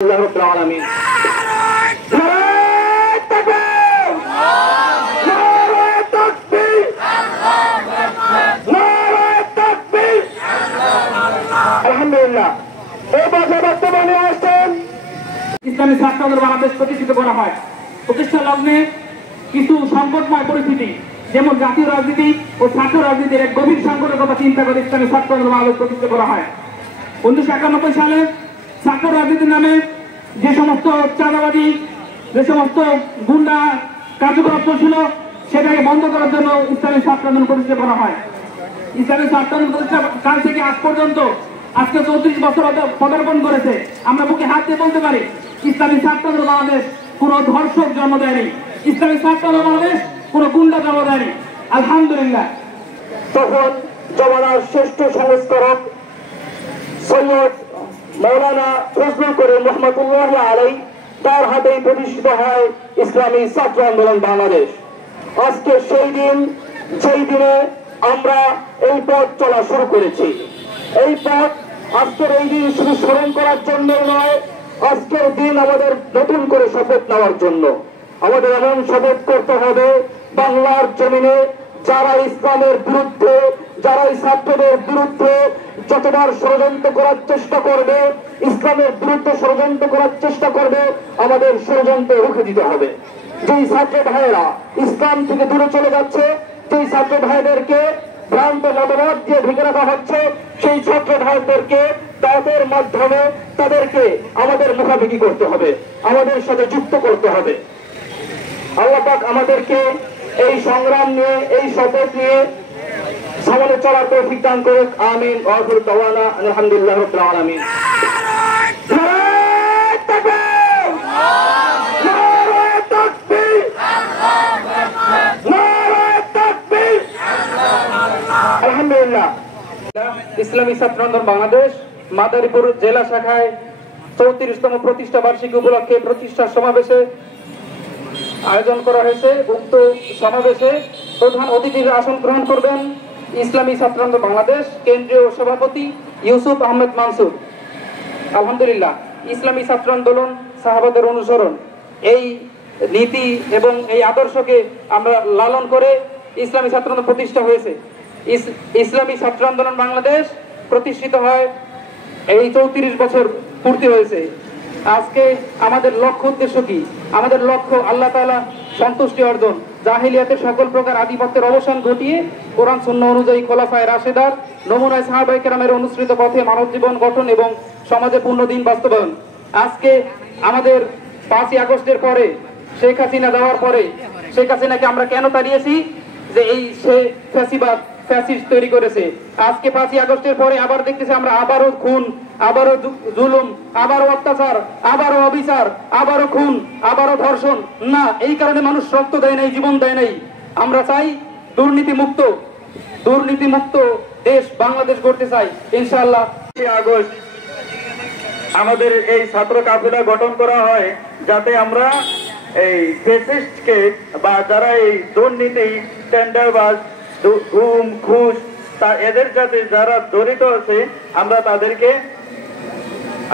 রব্বুল আলামিন। আলহামদুলিল্লাহ, এই বছর বর্তমানে আসছেন ইসলামী ছাত্র আন্দোলন বাংলাদেশ প্রতিষ্ঠিত করা হয়। প্রতিষ্ঠা লগ্নে কিছু সংকটময় পরিস্থিতি, যেমন জাতীয় রাজনীতি ও ছাত্র রাজনীতির এক গভীর সংকটের কথা চিন্তা করে ইসলামী ছাত্র আন্দোলন বাংলাদেশ প্রতিষ্ঠা করা হয়। 1991 সালে ছাত্র রাজনীতির নামে যে সমস্ত চাঁদাবাজি, যে সমস্ত গুন্ডা কার্যকলাপ ছিল, সেটাকে বন্ধ করার জন্য ইসলামী ছাত্র আন্দোলন প্রতিষ্ঠা করা হয়। ইসলামী ছাত্র আন্দোলন প্রতিষ্ঠা কাল থেকে আজ পর্যন্ত আজকে 34 বছর পদার্পণ করেছে। আমরা বুকে হাত দিয়ে বলতে পারি, ইসলামী ছাত্র আন্দোলন বাংলাদেশ কোন ধর্ষক জন্ম দেয়নি, ইসলামী ছাত্র আন্দোলন বাংলাদেশ কোন গুন্ডা জন্ম দেয়নি। আলহামদুলিল্লাহ। তখন জমানার শ্রেষ্ঠ সংস্কারক সৈয়দ মৌলানা ফজলুল করিম রহমতুল্লাহ আলাই, তার হাতেই প্রতিষ্ঠিত হয় ইসলামী ছাত্র আন্দোলন বাংলাদেশ। আজকে সেই দিন, যেই দিনে আমরা এই পথ চলা শুরু করেছি। এই পথ আজকের এই দিন শুধু স্মরণ করার জন্য নয়, আজকের দিন আমাদের নতুন করে শপথ নেওয়ার জন্য। আমাদের এমন শপথ করতে হবে, বাংলার জমিনে যারা ইসলামের বিরুদ্ধে, যারা এই ছাত্রদের বিরুদ্ধে যতবার ষড়যন্ত্র করার চেষ্টা করবে, ইসলামের বিরুদ্ধে ষড়যন্ত্র করার চেষ্টা করবে, আমাদের ষড়যন্ত্র রুখে দিতে হবে। যেই ছাত্র ভাইয়েরা ইসলাম থেকে দূরে চলে যাচ্ছে, সেই ছাত্র ভাইদেরকে ভ্রান্ত মতবাদ দিয়ে ঢেকে রাখা হচ্ছে, সেই ছাত্র ভাইদেরকে তাদের মাধ্যমে তাদেরকে আমাদের মুখামুখি করতে হবে, আমাদের সাথে যুক্ত করতে হবে। আল্লাহ পাক আমাদেরকে এই সংগ্রাম নিয়ে, এই শপথ নিয়ে সামনে চলার তৌফিক দান করুক। আমিন। ওয়া আখিরু দাওয়ানা আলহামদুলিল্লাহি রাব্বিল আলামিন। আলহামদুলিল্লাহ। ইসলামী ছাত্র আন্দোলন বাংলাদেশ মাদারীপুর জেলা শাখায় 34তম প্রতিষ্ঠা বার্ষিকী উপলক্ষে প্রতিষ্ঠা সমাবেশে আয়োজন করা হয়েছে। উক্ত সমাবেশে প্রধান অতিথির আসন গ্রহণ করবেন ইসলামী ছাত্র আন্দোলন বাংলাদেশ কেন্দ্রীয় সভাপতি ইউসুফ আহমেদ মানসুর। আলহামদুলিল্লাহ, ইসলামী ছাত্র আন্দোলন সাহাবাদের অনুসরণ, এই নীতি এবং এই আদর্শকে আমরা লালন করে ইসলামী ছাত্র আন্দোলন প্রতিষ্ঠা হয়েছে। ইসলামী ছাত্র আন্দোলন বাংলাদেশ প্রতিষ্ঠিত হয়, এই 34 বছর পূর্তি হয়েছে। আজকে আমাদের লক্ষ্য উদ্দেশ্য কি? আমাদের লক্ষ্য আল্লাহ তাআলা সন্তুষ্টি অর্জন, জাহিলিয়াতের সকল প্রকার আধিপত্যের অবসান ঘটিয়ে কোরআন সুন্নাহ অনুযায়ী খোলাফায়ে রাশেদার নমুনায় সাহাবায়ে কেরামের অনুসৃত পথে মানব জীবন গঠন এবং সমাজে পূর্ণ দিন বাস্তবায়ন। আজকে আমাদের 5ই আগস্টের পরে, শেখ হাসিনা যাওয়ার পরে, শেখ হাসিনাকে আমরা কেন তাড়িয়েছি? যে এই সে ফ্যাসিবাদ, ফ্যাসিস্ট তৈরি করেছে। আজকে 5ই আগস্টের পরে আবার দেখতেছি আমরা আবারও খুন, আবারও জুলুম, আবারও অত্যাচার, আবারও অবিচার, আবারও খুন, আবারও ধর্ষণ। না, এই কারণে মানুষ রক্ত দেয় নাই, জীবন দেয় নাই। আমরা চাই দুর্নীতিমুক্ত দেশ বাংলাদেশ করতে চাই ইনশাআল্লাহ। আগস্ট আমাদের এই ছাত্র কাফেলা গঠন করা হয়, যাতে আমরা এই ফ্যাসিস্টকে বা যারা এই দুর্নীতি, টেন্ডারবাজ, ঘুম, ঘুষ, এদের সাথে যারা জড়িত আছে, আমরা তাদেরকে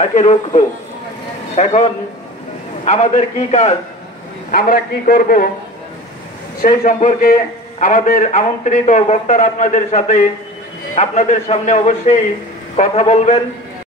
আগে রুখবো। এখন আমাদের কি কাজ, আমরা কি করব, সেই সম্পর্কে আমাদের আমন্ত্রিত বক্তারা আপনাদের সামনে অবশ্যই কথা বলবেন।